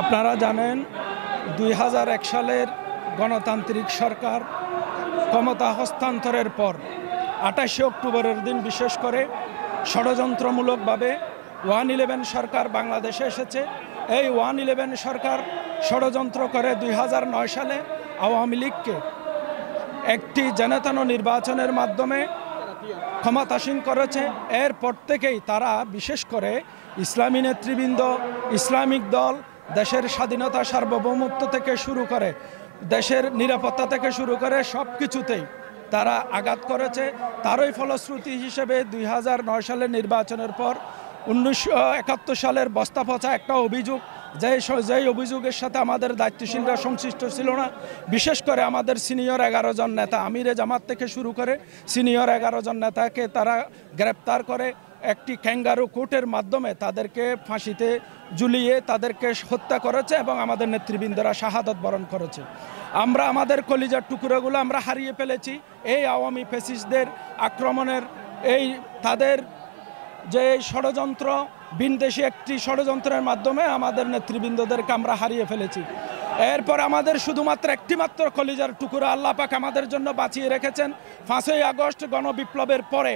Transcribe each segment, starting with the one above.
আপনারা জানেন ২০০১ সালের গণতান্ত্রিক সরকার ক্ষমতা হস্তান্তরের পর ২৮শে অক্টোবরের দিন বিশেষ করে ষড়যন্ত্রমূলকভাবে 111 সরকার বাংলাদেশে এসেছে। এই 111 সরকার ষড়যন্ত্র করে ২০০৯ সালে আওয়ামী লীগকে একটি জনতান নির্বাচনের মাধ্যমে ক্ষমতাসীন করেছে। এরপর থেকেই তারা বিশেষ করে ইসলামী নেতৃবৃন্দ, ইসলামিক দল দেশের স্বাধীনতা সার্বভৌমত্ব থেকে শুরু করে দেশের নিরাপত্তা থেকে শুরু করে সব কিছুতেই তারা আঘাত করেছে। তারই ফলশ্রুতি হিসেবে ২০০৯ সালের নির্বাচনের পর ১৯৭১ সালের বস্তা পচা একটা অভিযোগ, যেই অভিযোগের সাথে আমাদের দায়িত্বশীলরা সংশ্লিষ্ট ছিল না। বিশেষ করে আমাদের সিনিয়র 11 জন নেতা আমিরে জামাত থেকে শুরু করে সিনিয়র 11 জন নেতাকে তারা গ্রেপ্তার করে একটি ক্যাঙ্গারু কোর্টের মাধ্যমে তাদেরকে ফাঁসিতে ঝুলিয়ে তাদেরকে হত্যা করেছে এবং আমাদের নেতৃবৃন্দরা শাহাদত বরণ করেছে। আমরা আমাদের কলিজার টুকরোগুলো আমরা হারিয়ে ফেলেছি এই আওয়ামী ফ্যাসিস্টদের আক্রমণের তাদের যে ষড়যন্ত্র, ভিনদেশী একটি ষড়যন্ত্রের মাধ্যমে আমাদের নেতৃবৃন্দদেরকে আমরা হারিয়ে ফেলেছি। এরপর আমাদের শুধুমাত্র একটিমাত্র কলিজার টুকরো আল্লাহ পাক আমাদের জন্য বাঁচিয়ে রেখেছেন। 5ই আগস্ট গণবিপ্লবের পরে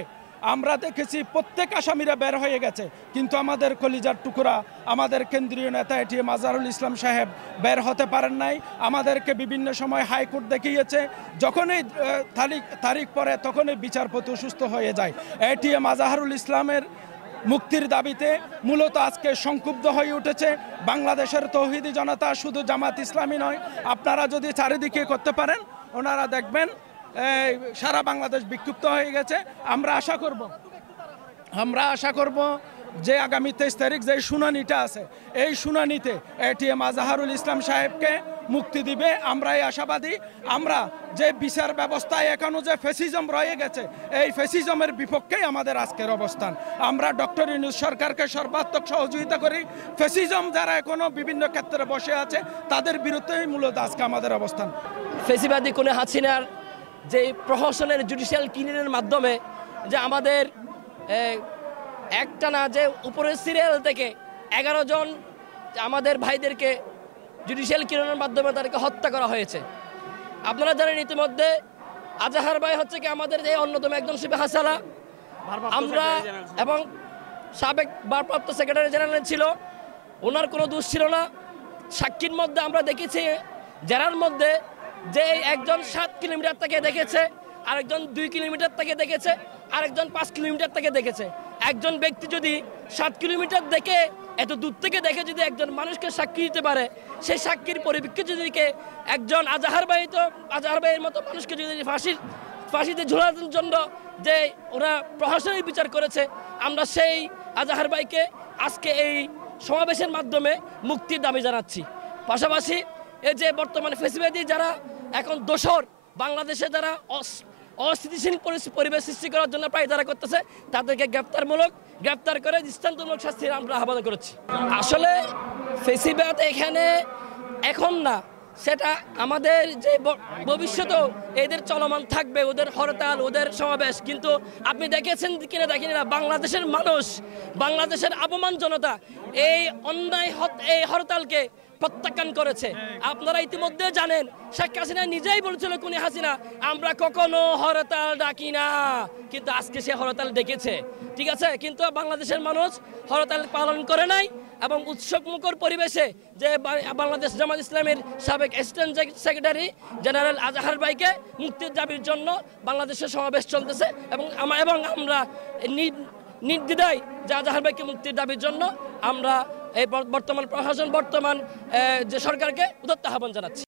আমরা দেখেছি প্রত্যেক আসামিরা বের হয়ে গেছে, কিন্তু আমাদের কলিজার টুকরা আমাদের কেন্দ্রীয় নেতা এটিএম আজহারুল ইসলাম সাহেব বের হতে পারেন নাই। আমাদেরকে বিভিন্ন সময় হাইকোর্ট দেখিয়েছে, যখনই তারিখ পরে তখনই বিচারপতি অসুস্থ হয়ে যায়। এটিএম আজহারুল ইসলামের মুক্তির দাবিতে মূলত আজকে সংক্ষুব্ধ হয়ে উঠেছে বাংলাদেশের তৌহিদি জনতা, শুধু জামাত ইসলামী নয়। আপনারা যদি চারিদিকে করতে পারেন ওনারা দেখবেন সারা বাংলাদেশ বিক্ষুব্ধ হয়ে গেছে। আমরা আশা করব যে আগামী 23 তারিখ যে শুনানিটা আছে এই শুনানিতে এটিএম আজহারুল ইসলাম সাহেবকে মুক্তি দিবে। আমরা এই আশাবাদী। আমরা যে বিচার ব্যবস্থায় এখনো যে ফ্যাসিজম রয়ে গেছে এই ফ্যাসিজমের বিপক্ষেই আমাদের আজকের অবস্থান। আমরা ডক্টর ইউনূস সরকারকে সর্বাত্মক সহযোগিতা করি। ফ্যাসিজম যারা এখনো বিভিন্ন ক্ষেত্রে বসে আছে তাদের বিরুদ্ধেই মূলত আজকে আমাদের অবস্থান। ফ্যাসিবাদী কোনে হাসিনার যে প্রহসনের জুডিশিয়াল কিলিংয়ের মাধ্যমে যে আমাদের একটানা যে উপরের সিরিয়াল থেকে 11 জন আমাদের ভাইদেরকে জুডিশিয়াল কিলিংয়ের মাধ্যমে তাদেরকে হত্যা করা হয়েছে। আপনারা জানেন ইতিমধ্যে আজাহার ভাই হচ্ছে কি আমাদের যে অন্যতম একজন সিপাহী হাসালা আমরা এবং সাবেক ভারপ্রাপ্ত সেক্রেটারি জেনারেল ছিল, ওনার কোনো দোষ ছিল না। সাক্ষীর মধ্যে আমরা দেখেছি জেরার মধ্যে যে একজন 7 কিলোমিটার থেকে দেখেছে, আরেকজন 2 কিলোমিটার থেকে দেখেছে, আরেকজন 5 কিলোমিটার থেকে দেখেছে। একজন ব্যক্তি যদি 7 কিলোমিটার দেখে এত দূর থেকে দেখে যদি একজন মানুষকে সাক্ষী দিতে পারে, সেই সাক্ষীর পরিপ্রেক্ষিতে যদি একজন আজাহার ভাইয়ের মতো মানুষকে যদি ফাঁসিতে ঝোলানোর জন্য যে ওরা প্রশাসনিক বিচার করেছে, আমরা সেই আজাহার ভাইকে আজকে এই সমাবেশের মাধ্যমে মুক্তির দাবি জানাচ্ছি। পাশাপাশি এই যে বর্তমানে ফ্যাসিবাদী যারা এখন দোসর বাংলাদেশে যারা অস্থিতিশীল পরিবেশ সৃষ্টি করার জন্য প্রায় যারা করতেছে তাদেরকে গ্রেপ্তার করে দৃষ্টান্তমূলক শাস্তির আমরা আহ্বান করেছি। আসলে ফ্যাসিবাদ এখানে এখন না, সেটা আমাদের যে ভবিষ্যতেও এদের চলমান থাকবে, ওদের হরতাল, ওদের সমাবেশ। কিন্তু আপনি দেখেছেন কিনা দেখেন না, বাংলাদেশের মানুষ, বাংলাদেশের আবমান জনতা এই অন্যায় এই হরতালকে প্রত্যাখ্যান করেছে। আপনারা ইতিমধ্যে জানেন শেখ হাসিনা নিজেই বলেছিল কোনে হাসিনা আমরা কখনো হরতাল ডাকি না, কিন্তু আজকে সে হরতাল ডেকেছে, ঠিক আছে। কিন্তু বাংলাদেশের মানুষ হরতাল পালন করে নাই এবং উৎসবমুখর পরিবেশে যে বাংলাদেশ জামাত ইসলামের সাবেক অ্যাসিস্ট্যান্ট সেক্রেটারি জেনারেল আজাহার ভাইকে মুক্তির দাবির জন্য বাংলাদেশের সমাবেশ চলতেছে এবং আমরা নির্দ্বিধায় যে আজাহার ভাইকে মুক্তির দাবির জন্য আমরা এই বর্তমান প্রশাসন, বর্তমান যে সরকারকে উদাত্ত আহ্বান জানাচ্ছি।